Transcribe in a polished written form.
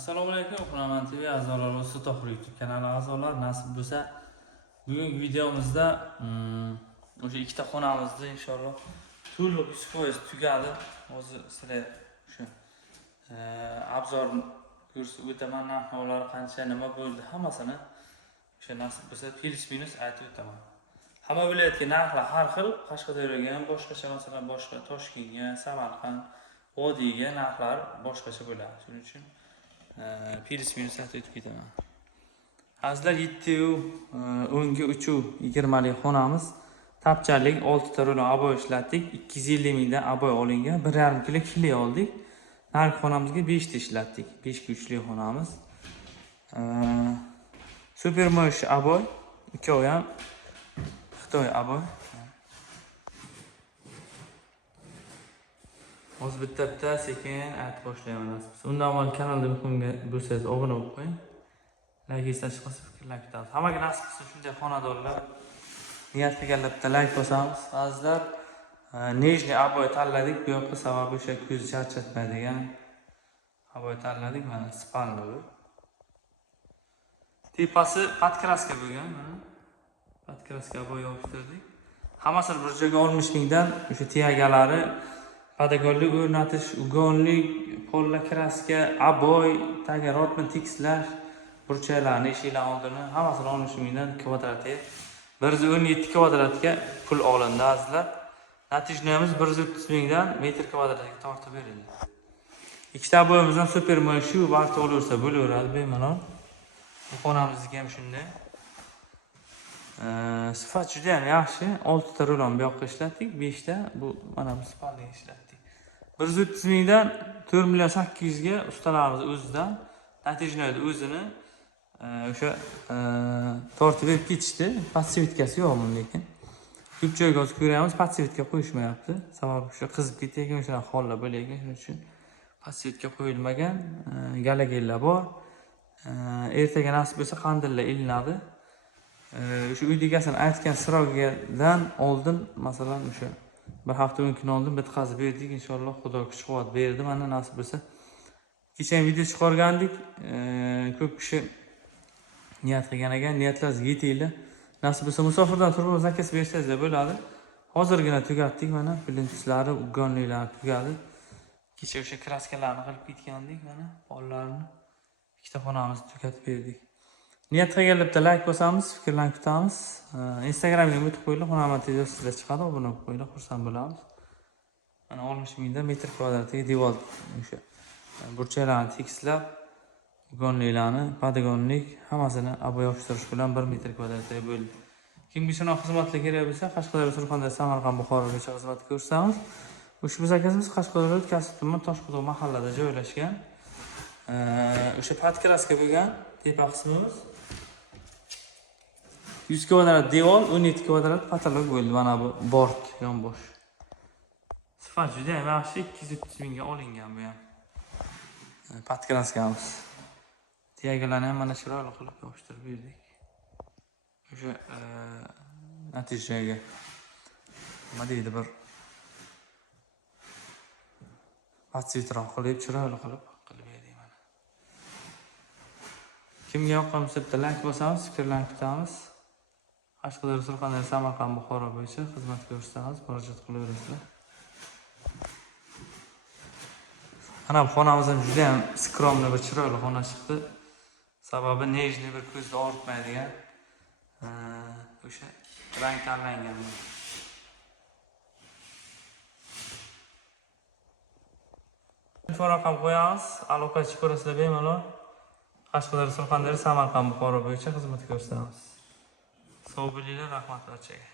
Assalomu alaykum, Xunoman TV a'zolari va Sutohir YouTube kanali a'zolari. Nasib bo'lsa, bugungi videomizda o'sha ikkita xonamizni inshaalloh to'liq 100% tugadi. Hozir sizlar shu obzor ko'rsatib o'taman, narxlari qancha, nima bo'ldi, hammasini o'sha nasib bo'lsa plus-minus aytib o'taman. Hamma viloyatga narxlar har xil, Qashqadaryoga ham boshqacha, masalan, boshqa Toshkentga, Samarqand, Vodiyga narxlar boshqacha bo'ladi. Shuning uchun plus-minus aytib ketaman. Azlar 7-10 3-20 lik xonamiz. Tapchalik 6 ta rulon aboy ishlatdik. 250 mingdan aboy olingan. 1,5 kilo kiliy oldik. Narx xonamizga 5 ta ishlatdik. 5 ga 3 lik xonamiz. Super mosh aboy, ikkovi ham Xitoy aboy. Hozir bitta sekin aytib boshlaymiz. Undan avval kanalga bo'lsangiz obuna bo'lib qo'ying. Like esa chiqsa fikrlar kutamiz. Hammaga nasib qilsa shunday xonadonlar niyat qilganlar bitta like bosamiz. Azizlar, nejniy aboy tanladik. Bu yoqqa sababi o'sha ko'z charchatmaydigan aboy tanladik. Mana spalli. Tepasi podkraska bo'lgan, mana. Podkraska aboy yopishtirdik. Hammasini bir joyga 60 mingdan o'sha tiyagalari Padagonlik o'rnatish, ugonlik, polla kraska, aboy, taga rotni tikslash, burchaklarni, eshiklarni oldini hammasini 60 mingdan kvadratiga 117 kvadratga pul olindi azizlar. Natijamiz 130 mingdan metr kvadratiga tortib berildi. Ikkita aboyimizdan super mo'shu vaqt olaversa bo'laveradi bemalol. Bu xonamizga ham shunday. Sifat juda ham yaxshi. 6 ta rulon bu yoqqa ishlatdik, 5 ta bu mana bu spalga ishlatdik. 130 mingdan 4 million 800 ga ustalarimiz o'zidan natijada o'zini o'sha tortib berib ketishdi. Passivitkasi yo'q buni, lekin ko'p joyga hozir ko'ramiz, passivitka qo'yishmayapti. Sababi o'sha qizib ketayotgan o'sha hollar bo'layotgan, shuning uchun passivitka qo'yilmagan. Galagellar bor. Ertaga nasib bo'lsa qandillar ilinadi. O'sha uy egasini aytgan srogidan oldin, masalan, o'sha bir hafta 10 kun oldin bitkazib berdik. Inshaalloh Xudo kuch-quvvat berdi. Mana nasib bo'lsa kecha video chiqargandik. Ko'p kishi niyat qilgan ekan, niyatlaringizga yetinglar. Nasib bo'lsa musofirdan turib zakaz bersangiz bo'ladi. Hozirgina tugatdik, mana plintuslari, ugonliklari tugadi. Kecha o'sha kraskalarni qilib ketgandik, mana pollarni ikkita xonamizni tugatib berdik. Niyat qilganlar bitta like bosamiz, fikrlarni kutamiz. Instagramga o'tib qo'yinglar, Xunoman TV sizlar chiqadi, obuna bo'lib qo'yinglar, xursand bo'lamiz. Mana 60 mingdan metr kvadratiga devor o'sha burchaklarni tekislab, ugonliklarni, padagonlik hammasini aboy yopishtirish bilan 1 metr kvadratiga bo'ldi. Kimga shunaqa xizmatlar kerak bo'lsa, Qashqadaryo, Surxondaryo, Samarqand, Buxorogacha xizmat ko'rsatamiz. Ushbu zakazimiz Qashqadaryo, Kasb tuman, Toshquduq mahallada joylashgan. O'sha podkraska bo'lgan tepa qismimiz 100 kvadrat devor, 17 kvadrat patolog bo'ldi. Mana bu bork yonbosh. Sifat juda ham yaxshi, 230 mingga olingan bu ham. Podkraskamiz. Tiyagalarni ham mana chiroyli qilib yopishtirib berdik. O'sha natijaga nima deydi, bir patsivitroq qilib, chiroyli qilib berdik mana. Kimga yoqqan bo'lsa bitta like bosamiz, fikrlarni kutamiz. Qashqadaryo, Surxondaryo, Samarqand, Buxoro bo'yicha xizmat ko'rsatamiz, murojaat qilaverasizlar. Mana bu xonamiz ham juda ham skromli bir chiroyli xona chiqdi. Sababi nejniy bir ko'zni og'ritmaydigan o'sha rang tanlangan. Telefon raqam qo'yamiz, aloqa chiqarasizlar bemalol. Qashqadaryo, Surxondaryo, Samarqand, Buxoro bo'yicha xizmat ko'rsatamiz. Sog' bo'linglar, rahmat barchaga.